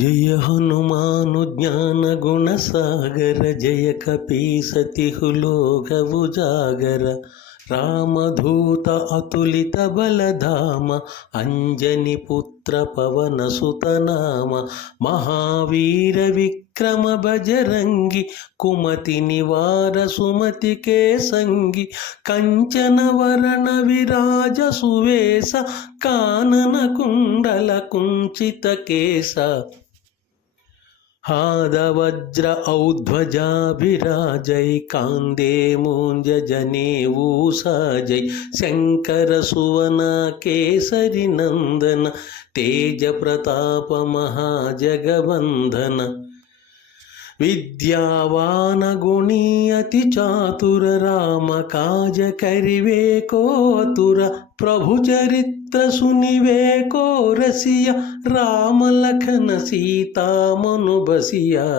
జయ హనుమాను జ్ఞాన గుణ సాగర జయ కపీసతిహు లోకవు జాగర రామధూత అతులిత బలధామ అంజని పుత్ర పవన సుతనామ మహావీర విక్రమ బజరంగి కుమతి నివార సుమతి కేసంగి కంచన వరణ విరాజ సువేశ కానన కుండల కుంచిత కేశ हादवज्र औध्वजाभिराजै कान्दे मूञ्जनेवूसाजै शङ्कर सुवन केसरि नन्दन तेज प्रताप महाजगवन्दन विद्यावान गुणी अति चातुर राम काज करिवे को अतुर प्रभु चरित्र सुनिवे को रसिया राम लखन सीता मनु बसिया।